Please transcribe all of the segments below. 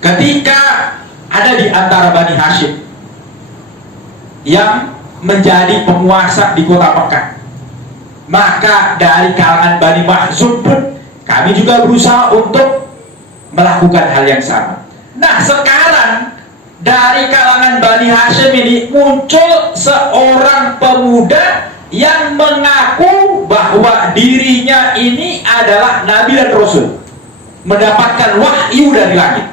ketika ada di antara Bani Hashim yang menjadi penguasa di kota Mekah, maka dari kalangan Bani Makhzum pun kami juga berusaha untuk melakukan hal yang sama. Nah, sekarang dari kalangan Bani Hashim ini muncul seorang pemuda yang mengaku bahwa dirinya ini adalah Nabi dan Rasul, mendapatkan wahyu dari langit.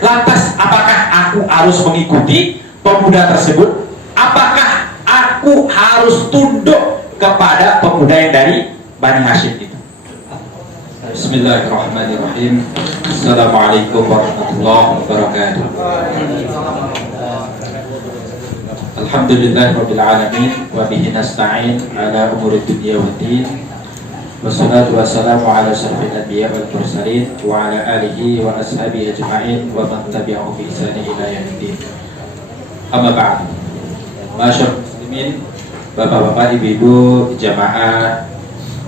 Lantas apakah aku harus mengikuti pemuda tersebut? Apakah aku harus tunduk kepada pemuda yang dari Bani Hashim itu? Bismillahirrahmanirrahim. Assalamualaikum warahmatullahi wabarakatuh. Alhamdulillahirabbil alamin wa bihi nasta'in ala umuri dunya waddin. Wassalatu wassalamu ala asyrafil anbiya wal mursalin wa ala alihi wa ashabihi ajma'in wa man tabi'ahum bi ihsan ila yaumiddin. Amma ba'd. Masyaallah muslimin, bapak-bapak, ibu-ibu, jamaah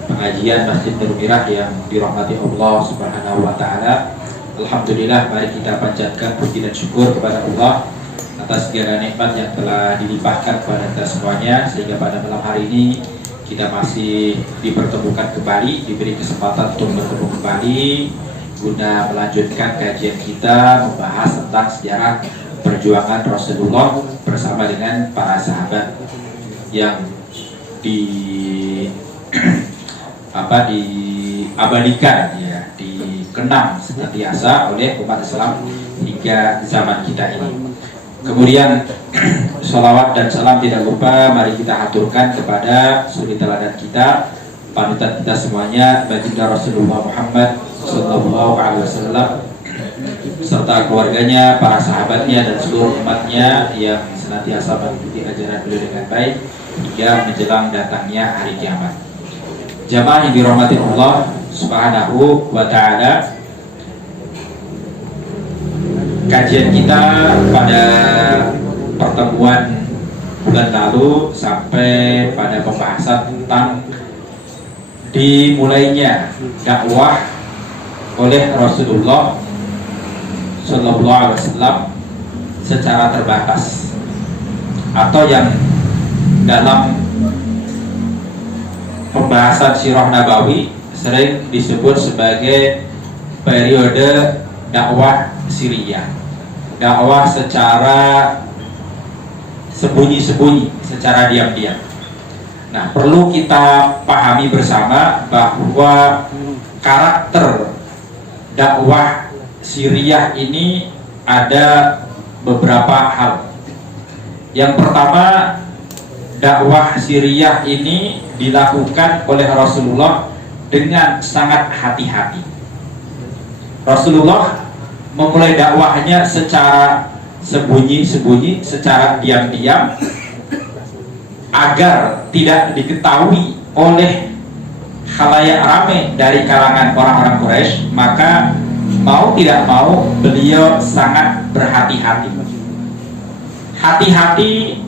pengajian Masjid Nur Mirah yang dirahmati Allah Subhanahu wa taala. Alhamdulillah, mari kita panjatkan puji dan syukur kepada Allah atas segala nikmat yang telah dilimpahkan kepada kita semuanya, sehingga pada malam hari ini kita masih dipertemukan kembali, diberi kesempatan untuk bertemu kembali guna melanjutkan kajian kita membahas tentang sejarah perjuangan Rasulullah bersama dengan para sahabat yang diabadikan, ya, dikenang senantiasa oleh umat Islam hingga zaman kita ini. Kemudian sholawat dan salam tidak lupa mari kita haturkan kepada suri teladan kita, panutan kita semuanya, baginda Rasulullah Muhammad sallallahu alaihi wasallam serta keluarganya, para sahabatnya dan seluruh umatnya yang senantiasa mengikuti ajaran beliau dengan baik hingga menjelang datangnya hari kiamat. Jamaah yang dirahmati Allah Subhanahu wa taala, kajian kita pada pertemuan bulan lalu sampai pada pembahasan tentang dimulainya dakwah oleh Rasulullah Sallallahu Alaihi Wasallam secara terbatas, atau yang dalam pembahasan sirah nabawi sering disebut sebagai periode dakwah siriyah, dakwah secara sembunyi-sembunyi, secara diam-diam. Nah, perlu kita pahami bersama bahwa karakter dakwah siriyah ini ada beberapa hal. Yang pertama, dakwah siriyah ini dilakukan oleh Rasulullah dengan sangat hati-hati. Rasulullah memulai dakwahnya secara sembunyi-sembunyi, secara diam-diam, agar tidak diketahui oleh khalayak ramai dari kalangan orang-orang Quraisy. Maka mau tidak mau beliau sangat berhati-hati. Hati-hati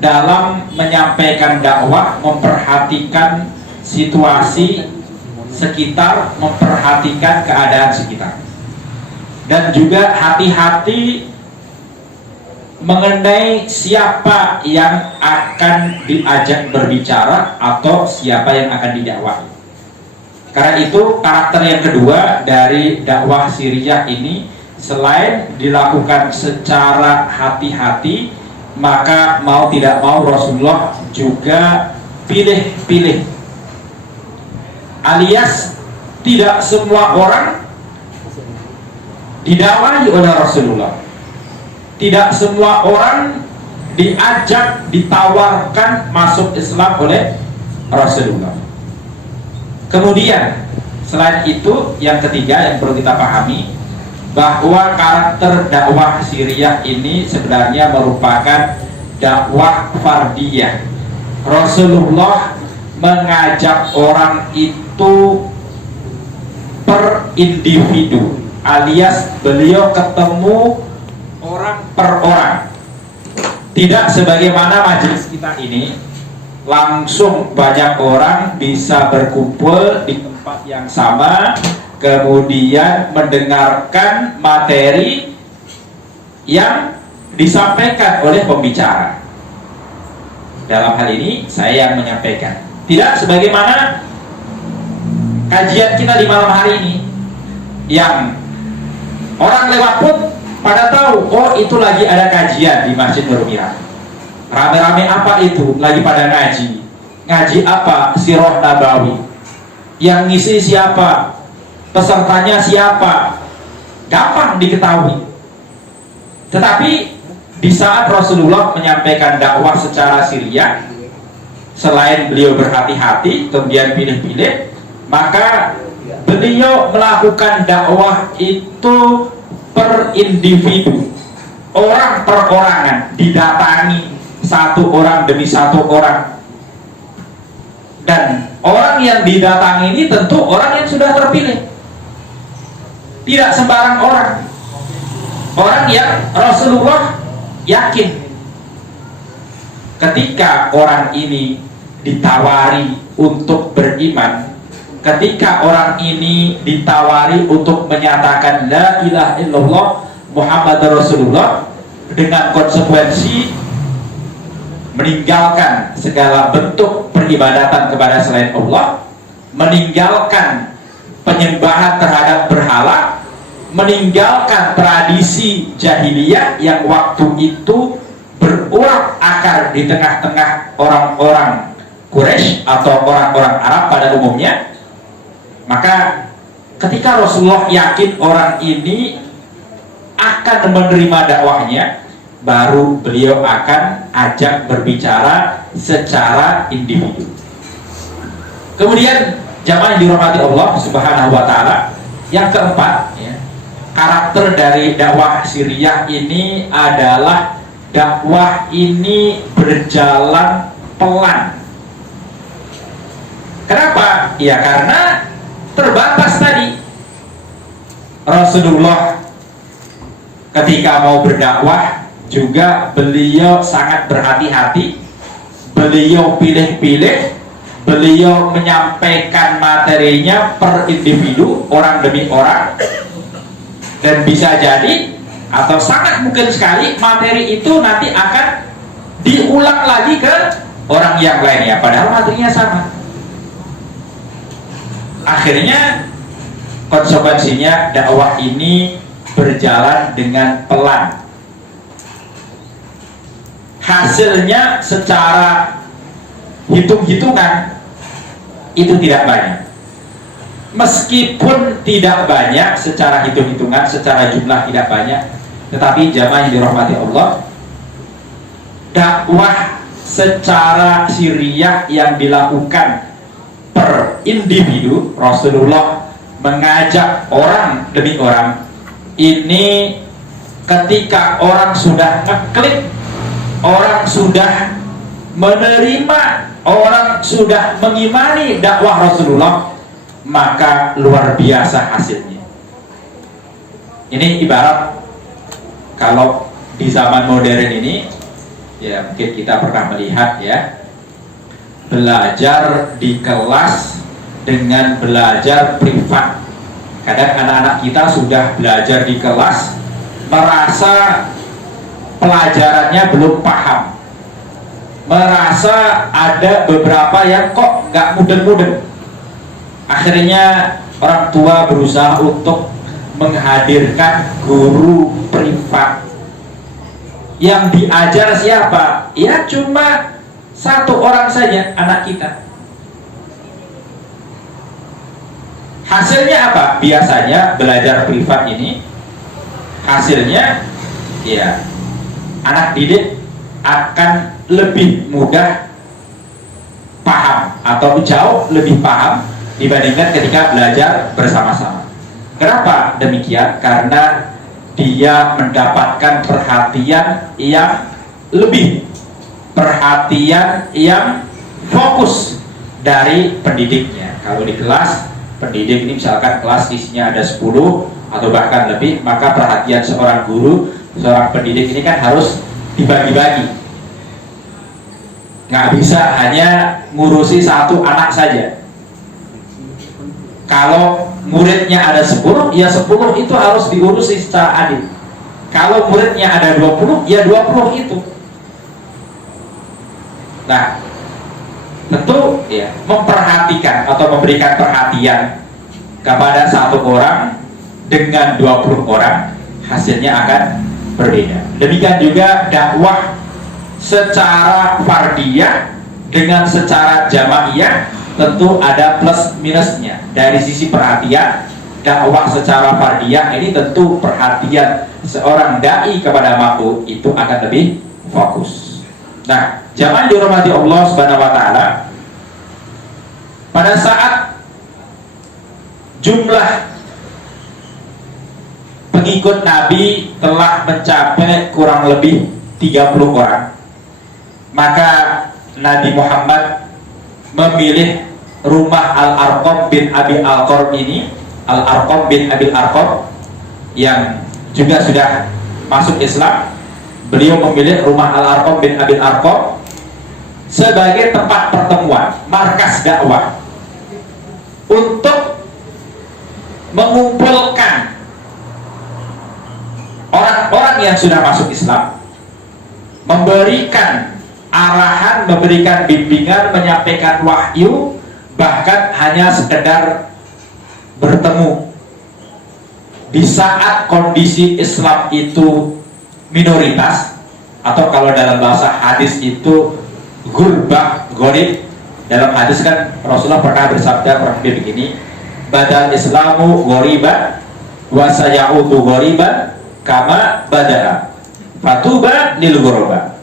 dalam menyampaikan dakwah, memperhatikan situasi sekitar, memperhatikan keadaan sekitar, dan juga hati-hati mengenai siapa yang akan diajak berbicara atau siapa yang akan didakwahi. Karena itu karakter yang kedua dari dakwah siriyah ini, selain dilakukan secara hati-hati, maka mau tidak mau Rasulullah juga pilih-pilih, alias tidak semua orang didakwahi oleh Rasulullah, tidak semua orang diajak, ditawarkan masuk Islam oleh Rasulullah. Kemudian selain itu, yang ketiga yang perlu kita pahami, bahwa karakter dakwah siriyah ini sebenarnya merupakan dakwah fardiyah. Rasulullah mengajak orang itu per individu, alias beliau ketemu orang per orang. Tidak sebagaimana majelis kita ini, langsung banyak orang bisa berkumpul di tempat yang sama, kemudian mendengarkan materi yang disampaikan oleh pembicara. Dalam hal ini saya yang menyampaikan, tidak sebagaimana kajian kita di malam hari ini yang orang lewat pun pada tahu, oh itu lagi ada kajian di Masjid Nurul Mira. Rame-rame apa itu? Lagi pada ngaji. Ngaji apa? Sirah Nabawi. Yang ngisi siapa? Pesertanya siapa? Gampang diketahui. Tetapi di saat Rasulullah menyampaikan dakwah secara sirriyah, selain beliau berhati-hati kemudian pilih-pilih, maka beliau melakukan dakwah itu per individu, orang per orangan, didatangi satu orang demi satu orang. Dan orang yang didatangi ini tentu orang yang sudah terpilih, tidak sembarang orang, orang yang Rasulullah yakin ketika orang ini ditawari untuk beriman, ketika orang ini ditawari untuk menyatakan la ilaha illallah Muhammad Rasulullah dengan konsekuensi meninggalkan segala bentuk peribadatan kepada selain Allah, meninggalkan penyembahan terhadap berhala, meninggalkan tradisi jahiliyah yang waktu itu berurat akar di tengah-tengah orang-orang Quraisy atau orang-orang Arab pada umumnya. Maka ketika Rasulullah yakin orang ini akan menerima dakwahnya, baru beliau akan ajak berbicara secara individu. Kemudian jamaah yang dirahmati Allah Subhanahu wa taala, yang keempat ya, karakter dari dakwah sirriyah ini adalah dakwah ini berjalan pelan. Kenapa? Ya karena terbatas tadi. Rasulullah ketika mau berdakwah juga beliau sangat berhati-hati, beliau pilih-pilih, beliau menyampaikan materinya per individu, orang demi orang, dan bisa jadi atau sangat mungkin sekali materi itu nanti akan diulang lagi ke orang yang lainnya, padahal materinya sama. Akhirnya konsekuensinya dakwah ini berjalan dengan pelan. Hasilnya secara hitung-hitungan itu tidak banyak. Meskipun tidak banyak secara hitung-hitungan, secara jumlah tidak banyak, tetapi jamaah yang dirahmati Allah, dakwah secara sirriyah yang dilakukan per individu, Rasulullah mengajak orang demi orang, ini ketika orang sudah ngeklik, orang sudah menerima, orang sudah mengimani dakwah Rasulullah, maka luar biasa hasilnya. Ini ibarat kalau di zaman modern ini, ya mungkin kita pernah melihat ya, belajar di kelas dengan belajar privat. Kadang anak-anak kita sudah belajar di kelas merasa pelajarannya belum paham, merasa ada beberapa yang kok nggak mudeng-mudeng. Akhirnya orang tua berusaha untuk menghadirkan guru privat. Yang diajar siapa? Ya cuma satu orang saja, anak kita. Hasilnya apa? Biasanya belajar privat ini hasilnya ya anak didik akan lebih mudah paham atau jauh lebih paham dibandingkan ketika belajar bersama-sama. Kenapa demikian? Karena dia mendapatkan perhatian yang lebih, perhatian yang fokus dari pendidiknya. Kalau di kelas pendidik ini misalkan kelas isinya ada 10 atau bahkan lebih, maka perhatian seorang guru, seorang pendidik ini kan harus dibagi-bagi. Nggak bisa hanya ngurusi satu anak saja. Kalau muridnya ada 10, ya 10 itu harus diurusi secara adil. Kalau muridnya ada 20, ya 20 itu. Nah, tentu ya memperhatikan atau memberikan perhatian kepada satu orang dengan 20 orang hasilnya akan berbeda. Demikian juga dakwah secara fardiyah dengan secara jamaiyah tentu ada plus minusnya. Dari sisi perhatian, dakwah secara fardiyah ini tentu perhatian seorang dai kepada makhluk itu akan lebih fokus. Nah, jamaah dirahmati Allah Subhanahu wa taala, pada saat jumlah pengikut Nabi telah mencapai kurang lebih 30 orang, maka Nabi Muhammad memilih rumah Al-Arqam bin Abi Al-Qarm ini, Al-Arqam bin Abi Al-Qarm yang juga sudah masuk Islam. Beliau memilih rumah Al-Arqam bin Abi Al-Qarm sebagai tempat pertemuan, markas dakwah, untuk mengumpulkan orang-orang yang sudah masuk Islam, memberikan arahan, memberikan bimbingan, menyampaikan wahyu, bahkan hanya sekedar bertemu di saat kondisi Islam itu minoritas, atau kalau dalam bahasa hadis itu gurbah, gharib. Dalam hadis kan Rasulullah pernah bersabda kurang lebih begini, badal Islamu ghariban wa sayaudu ghariban kama bada'a fatuba lil ghuraba.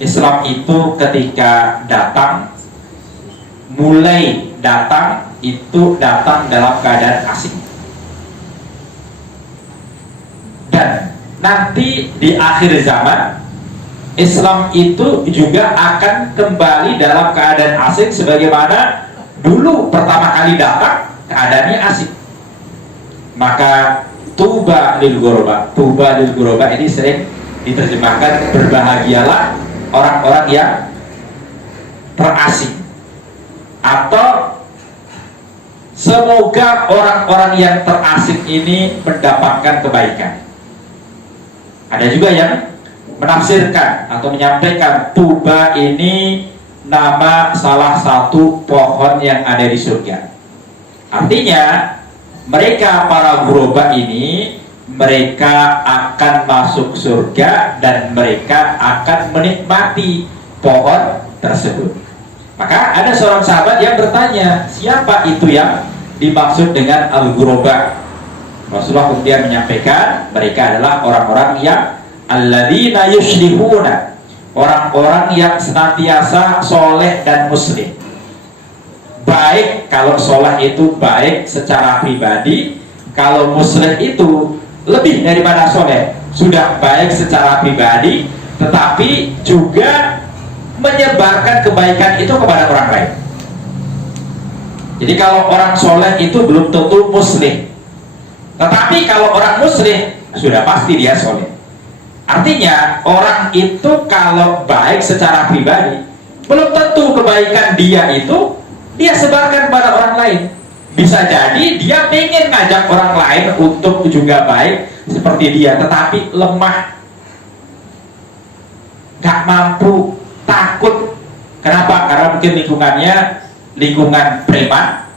Islam itu ketika datang, mulai datang itu datang dalam keadaan asing, dan nanti di akhir zaman Islam itu juga akan kembali dalam keadaan asing sebagaimana dulu pertama kali datang keadaannya asing. Maka tuba lil ghuraba ini sering diterjemahkan berbahagialah orang-orang yang terasing, atau semoga orang-orang yang terasing ini mendapatkan kebaikan. Ada juga yang menafsirkan atau menyampaikan tuba ini nama salah satu pohon yang ada di surga. Artinya mereka para ghuraba ini, mereka akan masuk surga dan mereka akan menikmati pohon tersebut. Maka ada seorang sahabat yang bertanya, siapa itu yang dimaksud dengan al-ghuraba? Rasulullah kemudian menyampaikan, mereka adalah orang-orang yang alladzina yuslihuna, orang-orang yang senantiasa soleh dan muslim. Baik, kalau soleh itu baik secara pribadi, kalau muslim itu lebih daripada soleh, sudah baik secara pribadi, tetapi juga menyebarkan kebaikan itu kepada orang lain. Jadi kalau orang soleh itu belum tentu muslim, tetapi kalau orang muslim sudah pasti dia soleh. Artinya orang itu kalau baik secara pribadi, belum tentu kebaikan dia itu dia sebarkan kepada orang lain. Bisa jadi dia pengen ngajak orang lain untuk juga baik seperti dia, tetapi lemah, gak mampu, takut. Kenapa? Karena mungkin lingkungannya lingkungan preman.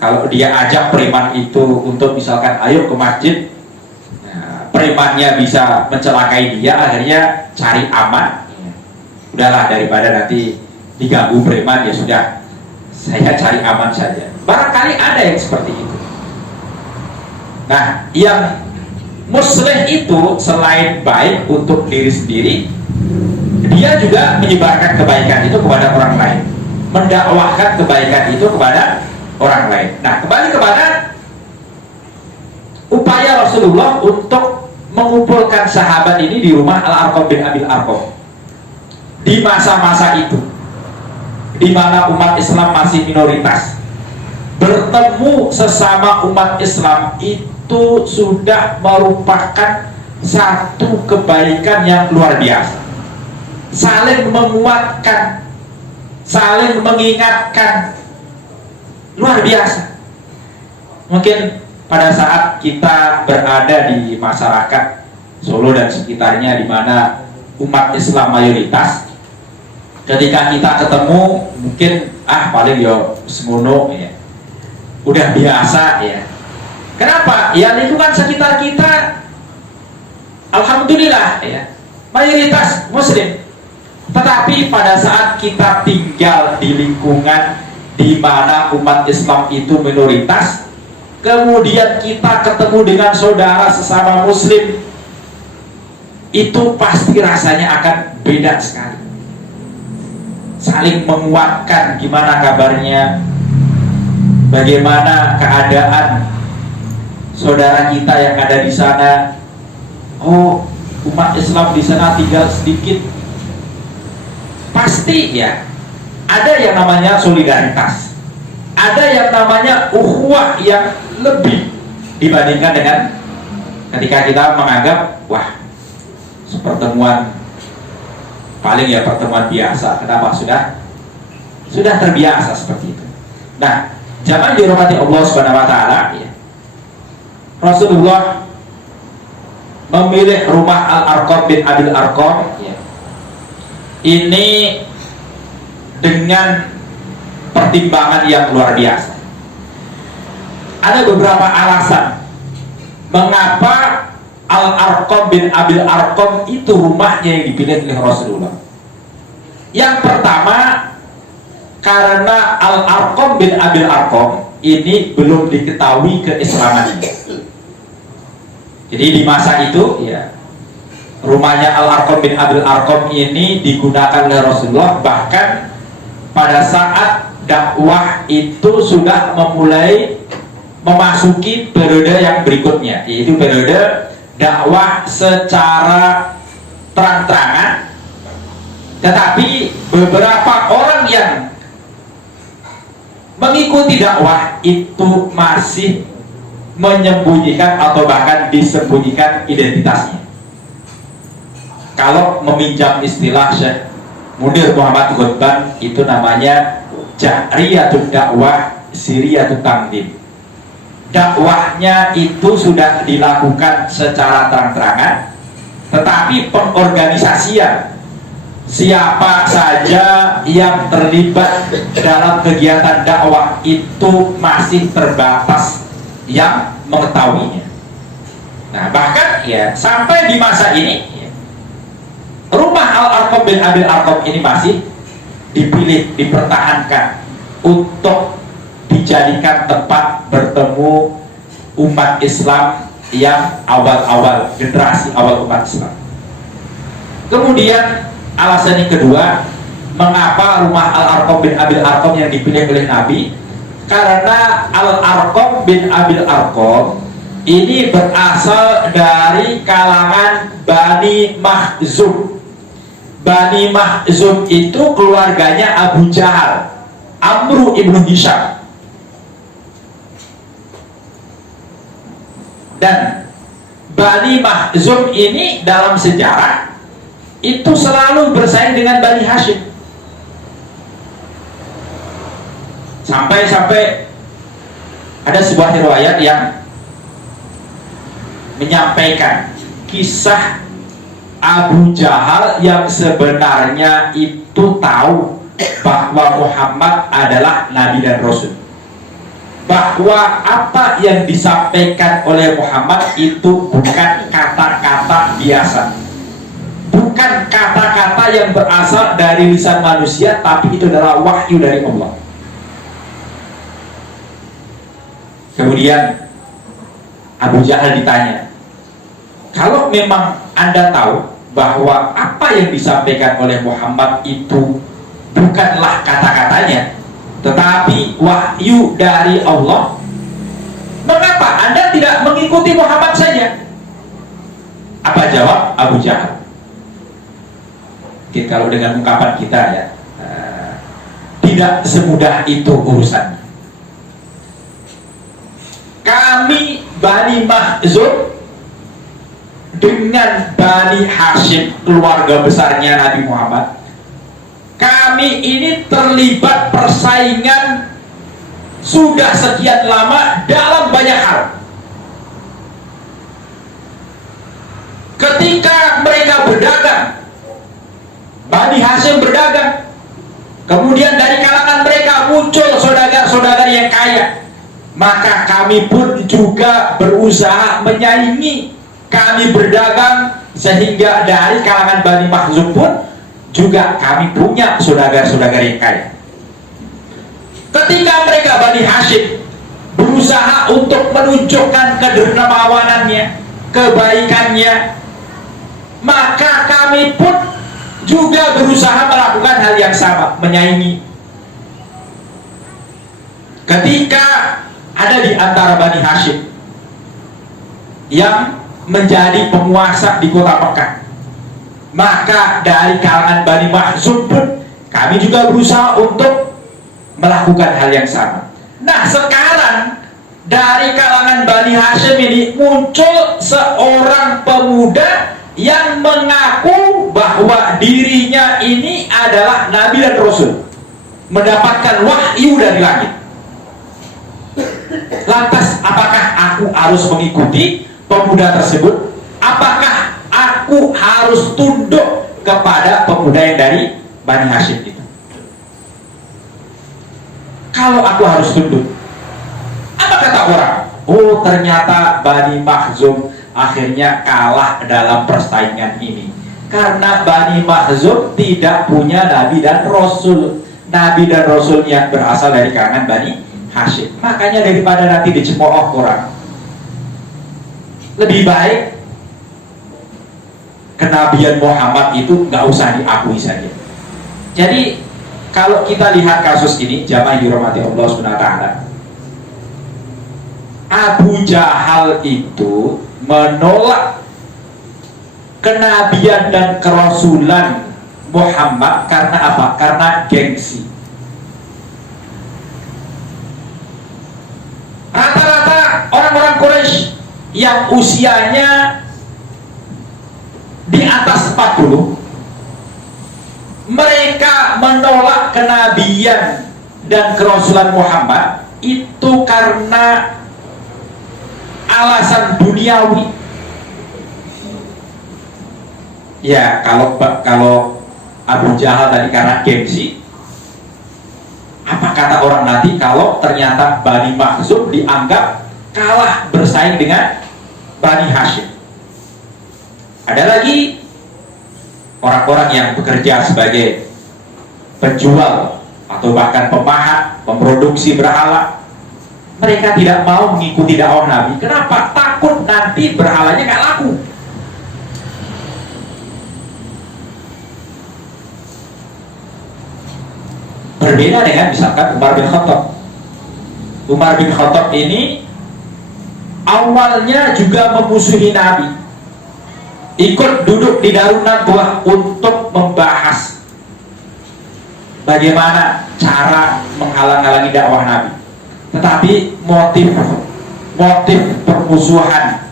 Kalau dia ajak preman itu untuk misalkan ayo ke masjid, premannya bisa mencelakai dia, akhirnya cari aman. Udahlah, daripada nanti diganggu preman, ya sudah, saya cari aman saja. Barangkali ada yang seperti itu. Nah, yang muslim itu selain baik untuk diri sendiri, dia juga menyebarkan kebaikan itu kepada orang lain, mendakwahkan kebaikan itu kepada orang lain. Nah, kembali kepada upaya Rasulullah untuk mengumpulkan sahabat ini di rumah Al-Arqam bin Abi Al-Arqam di masa-masa itu, di mana umat Islam masih minoritas. Bertemu sesama umat Islam itu sudah merupakan satu kebaikan yang luar biasa. Saling menguatkan, saling mengingatkan, luar biasa. Mungkin pada saat kita berada di masyarakat Solo dan sekitarnya, di mana umat Islam mayoritas, ketika kita ketemu mungkin paling yo semono ya, udah biasa ya. Kenapa? Ya lingkungan sekitar kita alhamdulillah ya mayoritas muslim. Tetapi pada saat kita tinggal di lingkungan di mana umat Islam itu minoritas, kemudian kita ketemu dengan saudara sesama muslim, itu pasti rasanya akan beda sekali. Saling menguatkan, gimana kabarnya, bagaimana keadaan saudara kita yang ada di sana. Oh, umat Islam di sana tinggal sedikit. Pasti ya ada yang namanya solidaritas, ada yang namanya ukhuwah yang lebih dibandingkan dengan ketika kita menganggap wah pertemuan paling ya pertemuan biasa. Kenapa? Sudah terbiasa seperti itu. Nah, jangan dirahmati Allah Subhanahu wa taala ya. Rasulullah memilih rumah Al-Arqam bin Abil Arqam ya, ini dengan pertimbangan yang luar biasa. Ada beberapa alasan mengapa Al-Arqam bin Abil Arqam itu rumahnya yang dipilih oleh Rasulullah. Yang pertama, karena Al-Arqam bin Abil Arqam ini belum diketahui keislamannya. Jadi di masa itu ya rumahnya Al-Arqam bin Abil Arqam ini digunakan oleh Rasulullah. Bahkan pada saat dakwah itu sudah memasuki periode yang berikutnya, yaitu periode dakwah secara terang-terangan. Tetapi beberapa orang yang mengikuti dakwah itu masih menyembunyikan atau bahkan disembunyikan identitasnya. Kalau meminjam istilah Syekh Munir Muhammad Ghutban, itu namanya Jahriyatut dakwah, Siriyatut tangdim. Dakwahnya itu sudah dilakukan secara terang-terangan, tetapi pengorganisasian siapa saja yang terlibat dalam kegiatan dakwah itu masih terbatas yang mengetahuinya. Nah, bahkan ya sampai di masa ini ya, rumah Al-Arqam bin Abil Arqam ini masih dipilih, dipertahankan untuk dijadikan tempat bertemu umat Islam yang awal-awal, generasi awal umat Islam. Kemudian alasan yang kedua, mengapa rumah Al-Arqam bin Abil Arqam yang dipilih oleh Nabi? Karena Al-Arqam bin Abil Arqam ini berasal dari kalangan Bani Makhzum. Bani Makhzum itu keluarganya Abu Jahal, Amru ibnu Hisham. Dan Bani Makhzum ini dalam sejarah itu selalu bersaing dengan Bani Hashim. Sampai ada sebuah riwayat yang menyampaikan kisah Abu Jahal yang sebenarnya itu tahu bahwa Muhammad adalah Nabi dan Rasul, bahwa apa yang disampaikan oleh Muhammad itu bukan kata-kata biasa, bukan kata-kata yang berasal dari lisan manusia, tapi itu adalah wahyu dari Allah. Kemudian Abu Jahal ditanya, kalau memang Anda tahu bahwa apa yang disampaikan oleh Muhammad itu bukanlah kata-katanya, tetapi wahyu dari Allah, mengapa Anda tidak mengikuti Muhammad saja? Apa jawab Abu Jahal? Mungkin kalau dengan ungkapan kita ya, tidak semudah itu urusannya. Kami Bani Makhzum dengan Bani Hashim, keluarga besarnya Nabi Muhammad, kami ini terlibat persaingan sudah sekian lama dalam banyak hal. Ketika mereka berdagang, Bani Hashim berdagang, kemudian dari kalangan mereka muncul saudagar-saudagar yang kaya, maka kami pun juga berusaha menyaingi. Kami berdagang sehingga dari kalangan Bani Makhzum pun juga kami punya saudagar-saudagar yang kaya. Ketika mereka Bani Hashim berusaha untuk menunjukkan kedermawanannya, kebaikannya, maka kami pun juga berusaha melakukan hal yang sama, menyaingi. Ketika ada di antara Bani Hashim yang menjadi penguasa di kota Mekah, maka dari kalangan Bani Makhzum pun kami juga berusaha untuk melakukan hal yang sama. Nah, sekarang dari kalangan Bani Hashim ini muncul seorang pemuda yang mengaku bahwa dirinya ini adalah Nabi dan Rasul, mendapatkan wahyu dari langit. Lantas apakah aku harus mengikuti pemuda tersebut? Apakah aku harus tunduk kepada pemuda yang dari Bani Hashim itu? Kalau aku harus tunduk, apa kata orang? Oh, ternyata Bani Makhzum akhirnya kalah dalam persaingan ini karena Bani Makhzum tidak punya Nabi dan Rasul. Nabi dan Rasulnya berasal dari kalangan Bani Hashim. Makanya daripada nanti dicemooh orang, lebih baik kenabian Muhammad itu nggak usah diakui saja. Jadi kalau kita lihat kasus ini, jamaah dirahmati Allah Subhanahu wa taala, Abu Jahal itu menolak kenabian dan kerasulan Muhammad karena apa? Karena gengsi. Rata-rata orang-orang Quraisy yang usianya di atas 40, mereka menolak kenabian dan kerasulan Muhammad itu karena alasan duniawi. Ya, kalau Abu Jahal tadi karena gengsi, apa kata orang nanti kalau ternyata Bani Makhzum dianggap kalah bersaing dengan Bani Hashim? Ada lagi orang-orang yang bekerja sebagai penjual atau bahkan pemahat, memproduksi berhala. Mereka tidak mau mengikuti dakwah Nabi. Kenapa? Takut nanti berhalanya nggak laku. Berbeda dengan misalkan Umar bin Khattab. Umar bin Khattab ini awalnya juga memusuhi Nabi, ikut duduk di Darun Nadwah untuk membahas bagaimana cara menghalang-halangi dakwah Nabi. Tetapi motif permusuhan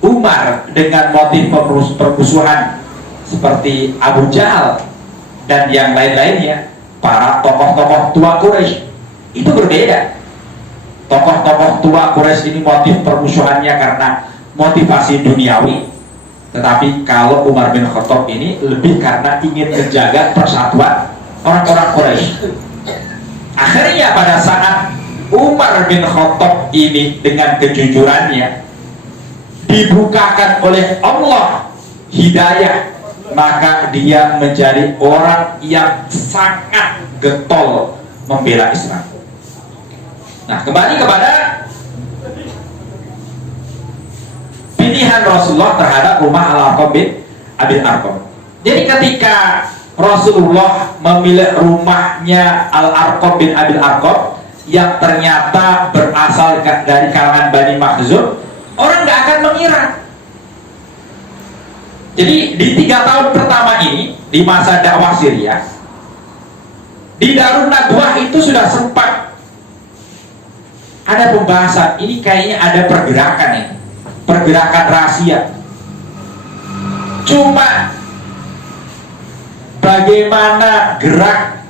Umar dengan motif permusuhan seperti Abu Jahal dan yang lain-lainnya, para tokoh-tokoh tua Quraisy, itu berbeda. Tokoh-tokoh tua Quraisy ini motif permusuhannya karena motivasi duniawi, tetapi kalau Umar bin Khattab ini lebih karena ingin menjaga persatuan orang-orang Quraisy. Akhirnya pada saat Umar bin Khattab ini dengan kejujurannya dibukakan oleh Allah hidayah, maka dia menjadi orang yang sangat getol membela Islam. Nah, kembali kepada pilihan Rasulullah terhadap rumah Al-Arqam bin Abil Arqam. Jadi ketika Rasulullah memilih rumahnya Al-Arqam bin Abil Arqam yang ternyata berasal dari kalangan Bani Makhzum, orang nggak akan mengira. Jadi di 3 tahun pertama ini, di masa dakwah Syria, di Darun Nadwah itu sudah sempat ada pembahasan, ini kayaknya ada pergerakan ini, pergerakan rahasia. Cuma bagaimana gerak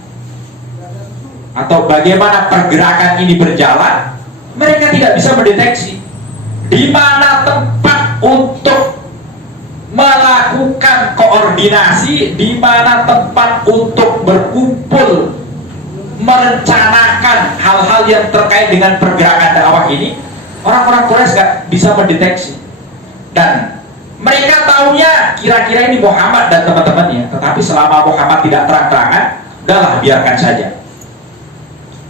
atau bagaimana pergerakan ini berjalan, mereka tidak bisa mendeteksi di mana tempat untuk melakukan koordinasi, di mana tempat untuk berkumpul merencanakan hal-hal yang terkait dengan pergerakan dakwah ini. Orang-orang Quraisy gak bisa mendeteksi, dan mereka tahunya kira-kira ini Muhammad dan teman-temannya. Tetapi selama Muhammad tidak terang-terangan, udahlah biarkan saja.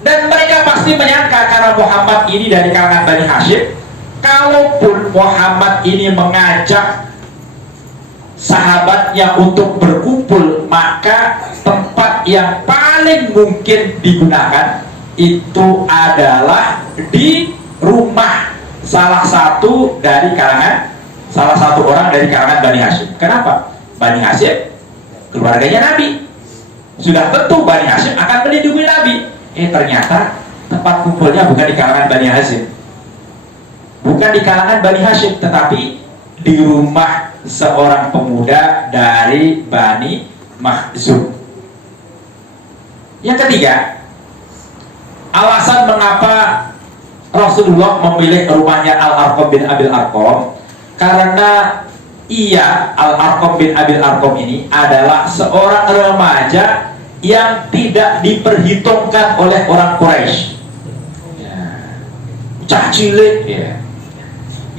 Dan mereka pasti menyangka karena Muhammad ini dari kalangan Bani Hashim, kalaupun Muhammad ini mengajak sahabatnya untuk berkumpul, maka tempat yang paling mungkin digunakan itu adalah di rumah salah satu orang dari kalangan Bani Hashim. Kenapa? Bani Hashim keluarganya Nabi, sudah tentu Bani Hashim akan melindungi Nabi. Ternyata tempat kumpulnya bukan di kalangan Bani Hashim, bukan di kalangan Bani Hashim, tetapi di rumah seorang pemuda dari Bani Makhzum. Yang ketiga, alasan mengapa Rasulullah memilih rumahnya Al-Arqam bin Abil Arqam, karena Al-Arqam bin Abil Arqam ini adalah seorang remaja yang tidak diperhitungkan oleh orang Quraisy. Cah cilik,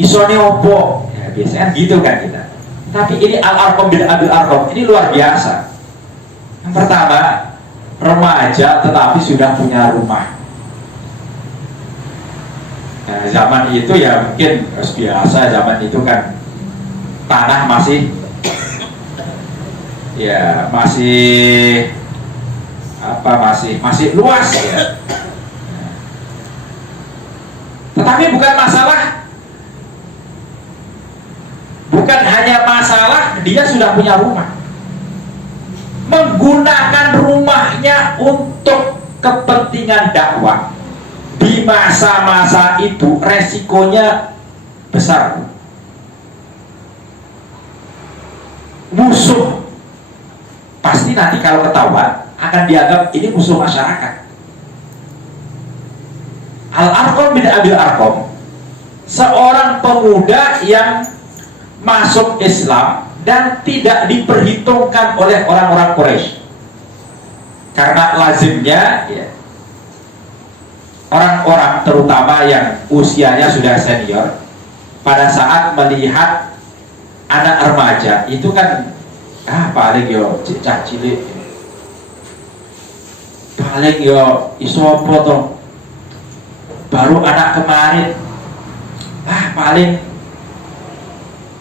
isone opo, biasanya gitu kan kita. Tapi ini Al-Arqam bin Abil Arqam ini luar biasa. Yang pertama, remaja tetapi sudah punya rumah. Zaman itu ya mungkin biasa, zaman itu kan tanah masih luas ya. Tetapi bukan hanya masalah dia sudah punya rumah, menggunakan rumahnya untuk kepentingan dakwah di masa-masa itu resikonya besar. Musuh pasti nanti kalau ketahuan akan dianggap ini musuh masyarakat. Al-Arqam bin Abil Arqam, seorang pemuda yang masuk Islam dan tidak diperhitungkan oleh orang-orang Quraisy, karena lazimnya orang-orang terutama yang usianya sudah senior pada saat melihat anak remaja itu kan paling yo cicak cilik, paling yo isopo toh, baru anak kemarin, paling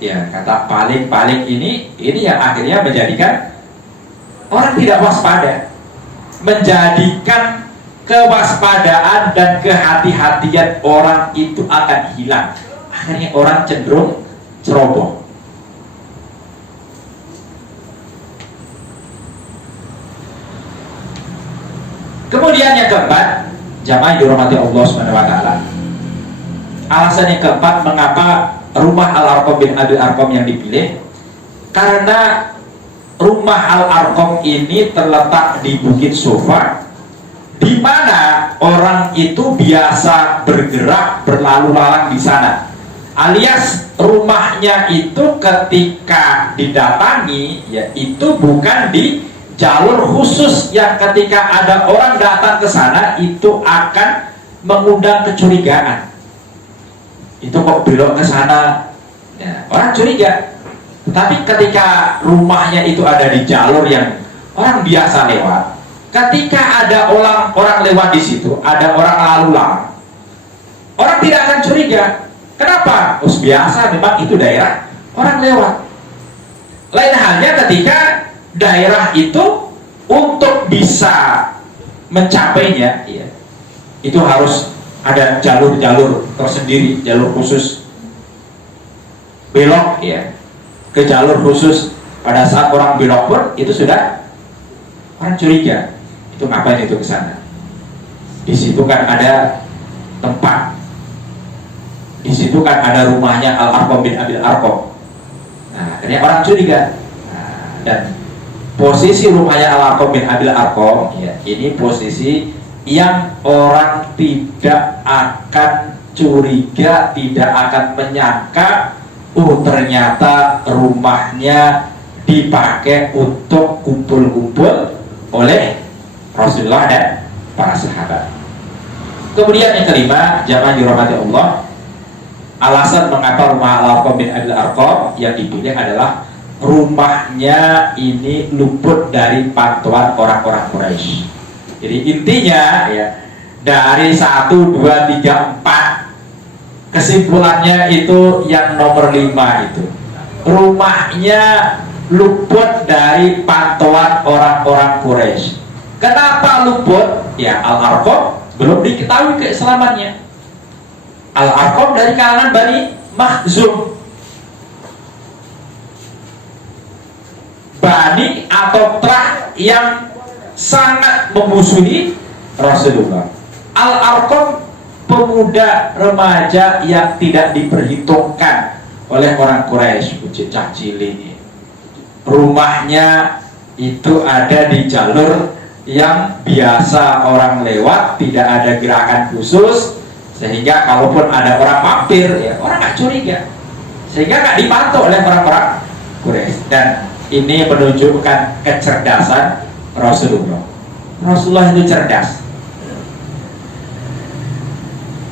kata paling ini yang akhirnya menjadikan orang tidak waspada, menjadikan kewaspadaan dan kehati-hatian orang itu akan hilang. Akhirnya orang cenderung ceroboh. Kemudian yang keempat, jamaah yang dirahmati Allah Subhanahu wa taala. Alasan yang keempat mengapa rumah Al-Arqam bin Abil Arqam yang dipilih, karena rumah Al-Arqam ini terletak di Bukit Sofa, di mana orang itu biasa bergerak berlalu lalang di sana. Alias rumahnya itu ketika didatangi itu bukan di jalur khusus yang ketika ada orang datang ke sana itu akan mengundang kecurigaan. Itu kok belok ke sana, orang curiga. Tetapi ketika rumahnya itu ada di jalur yang orang biasa lewat, ketika ada orang lewat di situ, ada orang lalu lalang, orang tidak akan curiga. Kenapa? Biasa, memang itu daerah orang lewat. Lain halnya ketika daerah itu untuk bisa mencapainya, itu harus ada jalur-jalur tersendiri, jalur khusus, belok ke jalur khusus. Pada saat orang belok pun itu sudah orang curiga, itu ngapain itu ke sana. Di situ kan ada tempat, di situ kan ada rumahnya Al-Arqam bin Abil Arqam. Akhirnya orang curiga. Dan posisi rumahnya Al-Arqam bin Abil Arqam ini posisi yang orang tidak akan curiga, tidak akan menyangka, oh ternyata rumahnya dipakai untuk kumpul-kumpul oleh Rasulullah dan para sahabat. Kemudian yang kelima, jamaah dirahmati Allah, alasan mengapa rumah Al-Arqam bin Abil Arqam yang dipilih adalah rumahnya ini luput dari pantauan orang-orang Quraisy. Jadi intinya ya, dari 1, 2, 3, 4 kesimpulannya itu yang nomor 5 itu, rumahnya luput dari pantauan orang-orang Quraisy. Kenapa luput? Ya, Al-Arqam belum diketahui keislamannya. Al-Arqam dari kalangan Bani Makhzum, Bani atau Trah yang sangat memusuhi Rasulullah. Al-Arqam pemuda remaja yang tidak diperhitungkan oleh orang Quraisy, cah cilik. Rumahnya itu ada di jalur yang biasa orang lewat, tidak ada gerakan khusus, sehingga kalaupun ada orang mampir, ya orang nggak curiga, sehingga nggak dipantau oleh orang-orang Quraisy. Dan ini menunjukkan kecerdasan Rasulullah. Rasulullah itu cerdas.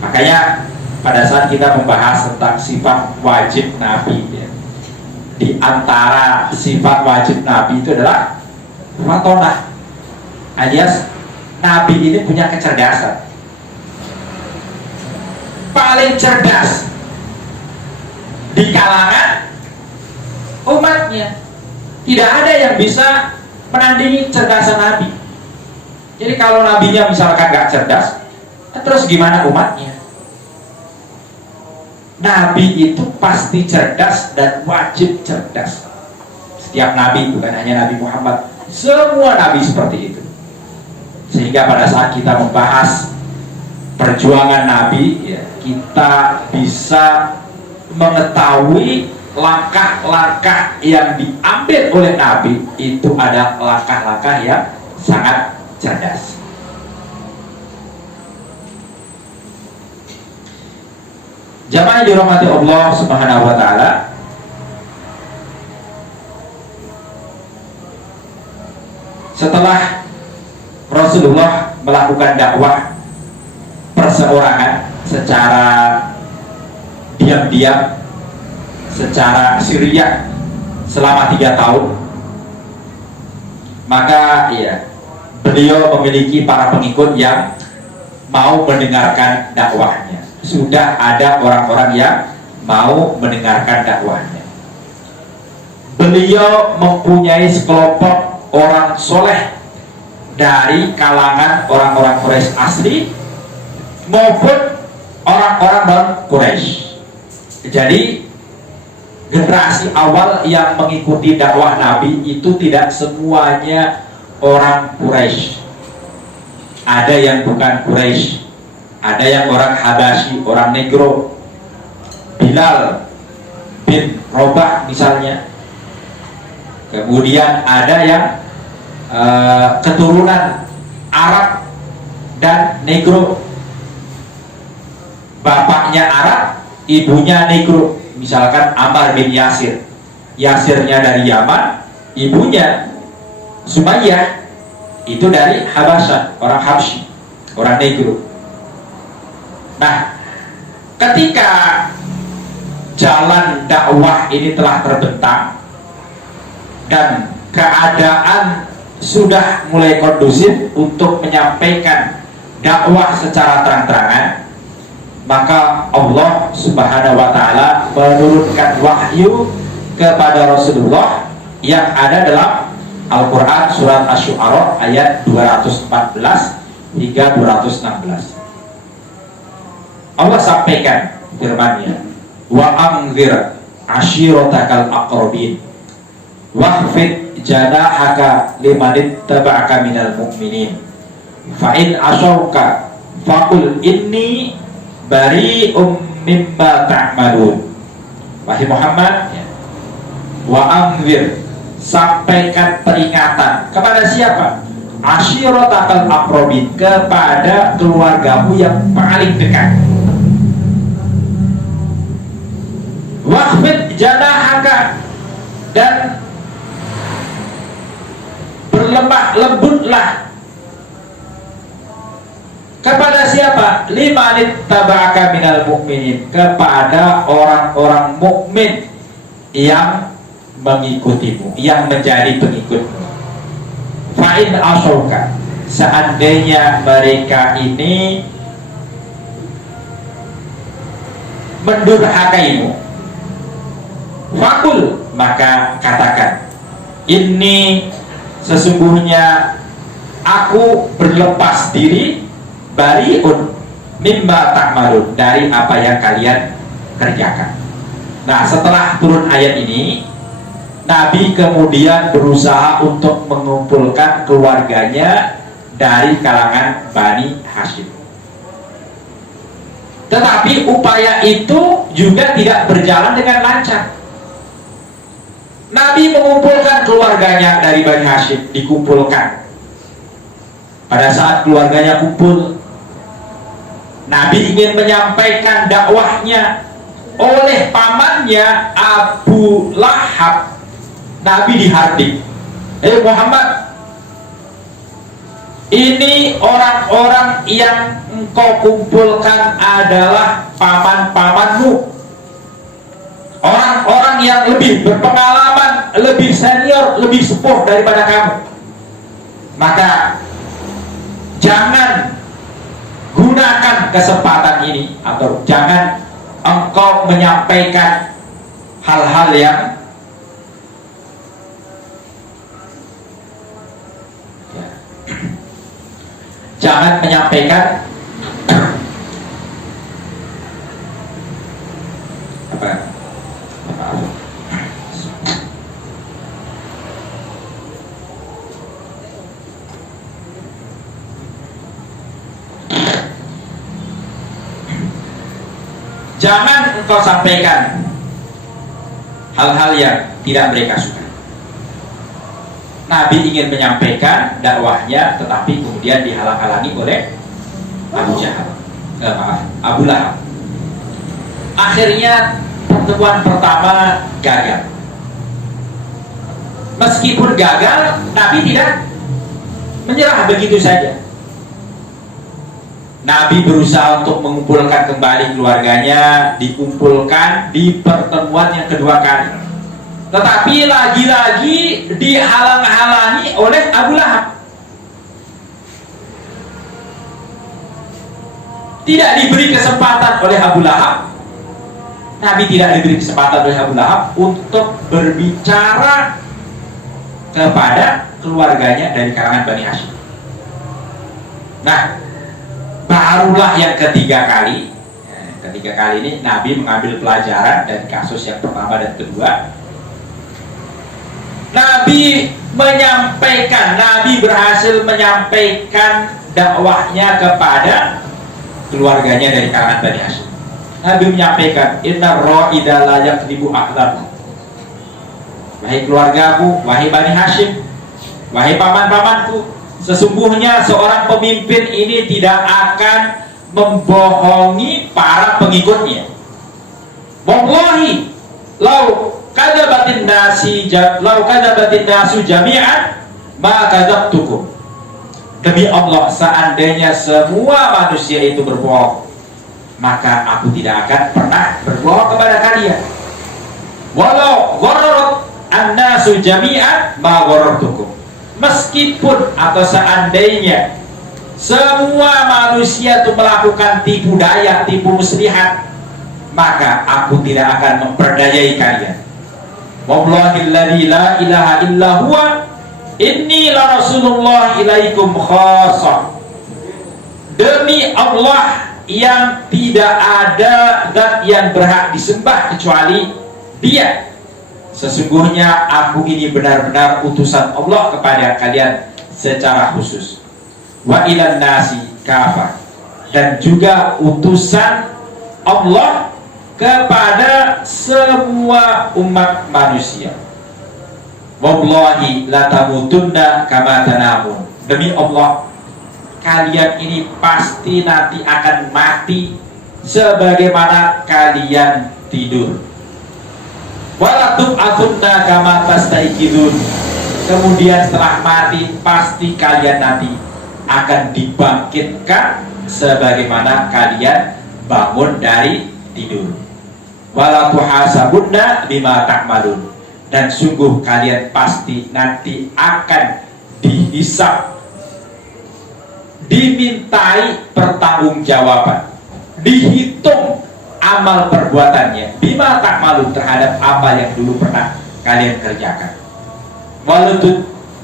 Makanya pada saat kita membahas tentang sifat wajib Nabi, ya, di antara sifat wajib Nabi itu adalah fatonah, alias Nabi ini punya kecerdasan. Paling cerdas di kalangan umatnya. Tidak ada yang bisa menandingi kecerdasan Nabi. Jadi kalau Nabinya misalkan gak cerdas, terus gimana umatnya? Nabi itu pasti cerdas dan wajib cerdas. Setiap Nabi, bukan hanya Nabi Muhammad, semua Nabi seperti itu. Sehingga pada saat kita membahas perjuangan Nabi, ya, kita bisa mengetahui langkah-langkah yang diambil oleh Nabi itu ada langkah-langkah yang sangat cerdas. Jamaah yang dirahmati Allah Subhanahu wa taala, setelah Rasulullah melakukan dakwah perseorangan secara diam-diam, secara sirriyah selama 3 tahun, maka ya beliau memiliki para pengikut yang mau mendengarkan dakwahnya. Sudah ada orang-orang yang mau mendengarkan dakwahnya. Beliau mempunyai sekelompok orang soleh dari kalangan orang-orang Quraisy asli maupun orang-orang non-Quraisy. Jadi generasi awal yang mengikuti dakwah Nabi itu tidak semuanya orang Quraisy. Ada yang bukan Quraisy, ada yang orang Habasyi, orang Negro, Bilal bin Rabah misalnya. Kemudian ada yang keturunan Arab dan Negro, bapaknya Arab, ibunya Negro. Misalkan Ammar bin Yasir, Yasirnya dari Yaman, ibunya Sumayyah itu dari Habasyah, orang Habsyi, orang Negro. Nah, ketika jalan dakwah ini telah terbentang dan keadaan sudah mulai kondusif untuk menyampaikan dakwah secara terang-terangan, maka Allah Subhanahu wa taala menurunkan wahyu kepada Rasulullah yang ada dalam Al-Quran surat Asy-Syu'ara ayat 214 hingga 216. Allah sampaikan firman-Nya, wa anzir ashiratakal aqrabin wahfid janahaka limanittaba'aka minal mu'minin fa in asyauka faqul inni bari'um mimma ta'malun. Wahai Muhammad, wa anzir, sampaikan peringatan kepada siapa? ashiratakal aqrabin, kepada keluargamu yang paling dekat. Waqfid janahaka, dan berlemah lembutlah kepada siapa? Limanit taba'aka minal mu'minin, kepada orang-orang mukmin yang mengikutimu, yang menjadi pengikutmu. Fa'in asauka, seandainya mereka ini mendurhakaimu, fakul, maka katakan, ini sesungguhnya aku berlepas diri, bariun mimma ta'malun, dari apa yang kalian kerjakan. Nah, setelah turun ayat ini, Nabi kemudian berusaha untuk mengumpulkan keluarganya dari kalangan Bani Hashim. Tetapi upaya itu juga tidak berjalan dengan lancar. Nabi mengumpulkan keluarganya dari Bani Hashim, dikumpulkan. Pada saat keluarganya kumpul, Nabi ingin menyampaikan dakwahnya. Oleh pamannya Abu Lahab, Nabi dihardik. Muhammad, ini orang-orang yang engkau kumpulkan adalah paman-pamanmu, orang-orang yang lebih berpengalaman, lebih senior, lebih sepuh daripada kamu. Maka jangan gunakan kesempatan ini, atau jangan engkau menyampaikan hal-hal yang jangan menyampaikan apa? Jangan engkau sampaikan hal-hal yang tidak mereka suka. Nabi ingin menyampaikan dakwahnya, tetapi kemudian dihalang-halangi oleh Abu Lahab. Akhirnya pertemuan pertama gagal. Meskipun gagal, Nabi tidak menyerah begitu saja. Nabi berusaha untuk mengumpulkan kembali keluarganya, dikumpulkan di pertemuan yang kedua kali. Tetapi lagi-lagi dihalang-halangi oleh Abu Lahab. Tidak diberi kesempatan oleh Abu Lahab. Nabi tidak diberi kesempatan oleh Abu Lahab untuk berbicara kepada keluarganya dari kalangan Bani Hashim. Nah, barulah yang ketiga kali. Ketiga kali ini Nabi mengambil pelajaran dari kasus yang pertama dan kedua. Nabi berhasil menyampaikan dakwahnya kepada keluarganya dari kalangan Bani Hashim. Nabi menyampaikan, inna ra'ida la yakdibu aqdamu. Wahai keluargaku, wahai Bani Hashim, wahai paman-pamanku, sesungguhnya seorang pemimpin ini tidak akan membohongi para pengikutnya. Wallahi, lau kadzabatin nasu jami'an ma kadzabtukum. Demi Allah, seandainya semua manusia itu berbohong, maka aku tidak akan pernah berbohong kepada kalian. Walau gharrat an-nasu jami'an ma gharartukum. Meskipun atau seandainya semua manusia itu melakukan tipu daya, tipu muslihat, maka aku tidak akan memperdayai kalian. Wallahilladzi la ilaha illa huwa inni la rasulullah ilaikum khassah. Demi Allah yang tidak ada zat yang berhak disembah kecuali Dia, sesungguhnya aku ini benar-benar utusan Allah kepada kalian secara khusus. Wa ilan nasi kafah, dan juga utusan Allah kepada semua umat manusia. Wallahi la tamutunna kama tanamun. demi Allah, kalian ini pasti nanti akan mati sebagaimana kalian tidur. Walatum atunna kama tastaikidun. Kemudian setelah mati pasti kalian nanti akan dibangkitkan sebagaimana kalian bangun dari tidur. Wala tuhasabunna bima ta'malun. Dan sungguh kalian pasti nanti akan dihisab, dimintai pertanggungjawaban, dihitung amal perbuatannya bima ta'malun, terhadap apa yang dulu pernah kalian kerjakan.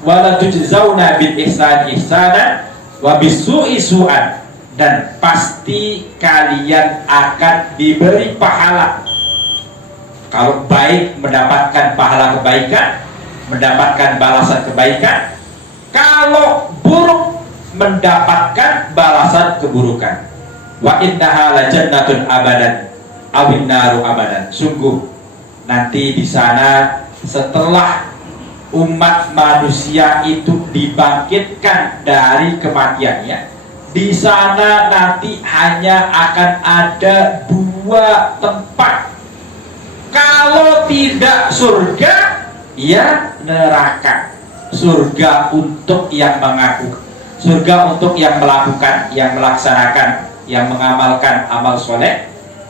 Walatujzauna bil ihsan ihsanan wa bisu'i su'an. Dan pasti kalian akan diberi pahala. Kalau baik mendapatkan pahala kebaikan, mendapatkan balasan kebaikan. Kalau buruk mendapatkan balasan keburukan. Wa innaha lajannatun abadan awin naru abadan. Sungguh nanti di sana setelah umat manusia itu dibangkitkan dari kematiannya, di sana nanti hanya akan ada dua tempat. Kalau tidak surga, ya neraka. Surga untuk yang mengaku, surga untuk yang melakukan, yang melaksanakan, yang mengamalkan amal soleh.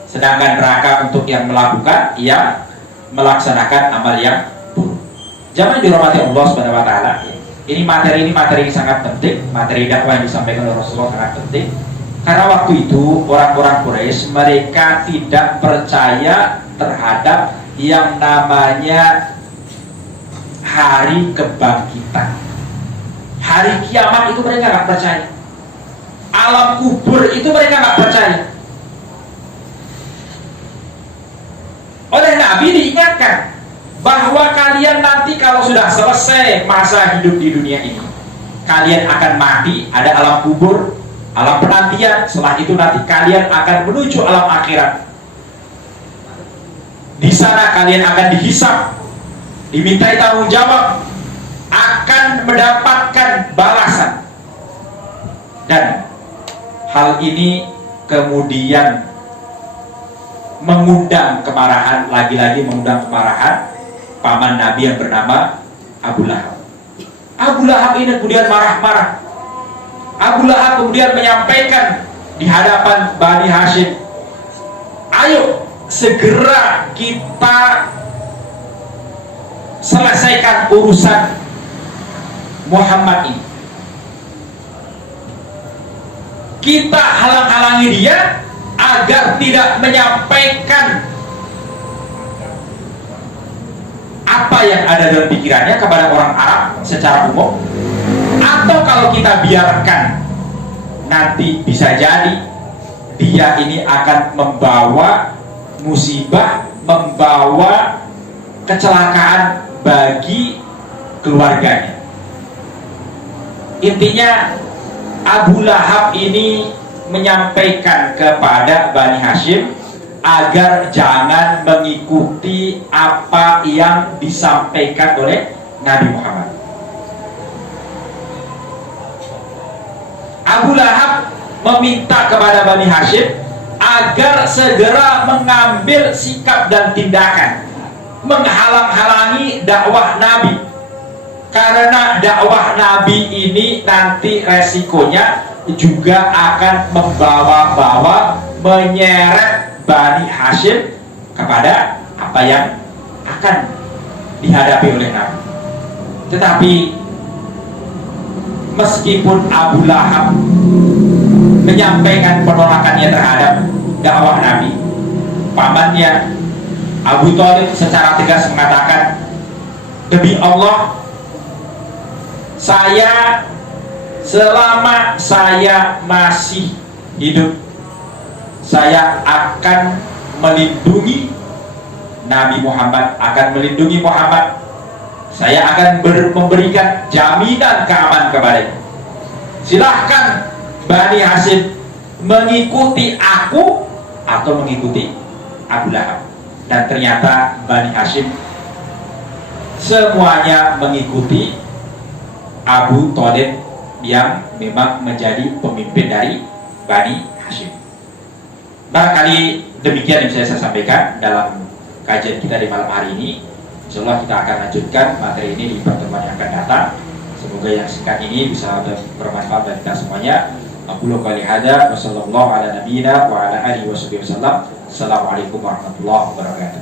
Sedangkan neraka untuk yang melakukan, yang melaksanakan amal yang buruk. Jangan dirahmati Allah Subhanahu wa taala. Ini materi yang sangat penting, materi dakwah yang disampaikan oleh Rasulullah sangat penting. Karena waktu itu orang-orang Quraisy mereka tidak percaya terhadap yang namanya hari kebangkitan, hari kiamat itu mereka nggak percaya. Alam kubur itu mereka nggak percaya. Oleh Nabi diingatkan bahwa kalian nanti kalau sudah selesai masa hidup di dunia ini, kalian akan mati, ada alam kubur, alam penantian. Setelah itu nanti kalian akan menuju alam akhirat. Di sana kalian akan dihisab, dimintai tanggung jawab, akan mendapatkan balasan. Dan hal ini kemudian mengundang kemarahan, lagi-lagi mengundang kemarahan paman Nabi yang bernama Abu Lahab. Abu Lahab ini kemudian marah-marah. Abu Lahab kemudian menyampaikan di hadapan Bani Hashim, ayo segera kita selesaikan urusan Muhammad ini. Kita halang-halangi dia agar tidak menyampaikan apa yang ada dalam pikirannya kepada orang Arab secara umum. Atau kalau kita biarkan, nanti bisa jadi dia ini akan membawa musibah, membawa kecelakaan bagi keluarganya. Intinya Abu Lahab ini menyampaikan kepada Bani Hashim agar jangan mengikuti apa yang disampaikan oleh Nabi Muhammad. Abu Lahab meminta kepada Bani Hashim agar segera mengambil sikap dan tindakan menghalang-halangi dakwah Nabi, karena dakwah Nabi ini nanti resikonya juga akan membawa-bawa, menyeret Bani Hashim kepada apa yang akan dihadapi oleh Nabi. Tetapi meskipun Abu Lahab menyampaikan penolakannya terhadap dakwah Nabi, pamannya Abu Thalib secara tegas mengatakan, demi Allah, saya selama saya masih hidup, saya akan melindungi Nabi Muhammad, akan melindungi Muhammad. Saya akan memberikan jaminan keamanan kepadanya. Silahkan Bani Hashim mengikuti aku atau mengikuti Abu Lahab. Dan ternyata Bani Hashim semuanya mengikuti Abu Thalib yang memang menjadi pemimpin dari Bani Hashim. Barangkali demikian yang bisa saya sampaikan dalam kajian kita di malam hari ini. Insyaallah kita akan lanjutkan materi ini di pertemuan yang akan datang. Semoga yang singkat ini bisa bermanfaat bagi kita semuanya. Aku qouli hadza wa sallallahu ala nabiyyina wa ala alihi wasallam. Assalamualaikum warahmatullahi wabarakatuh.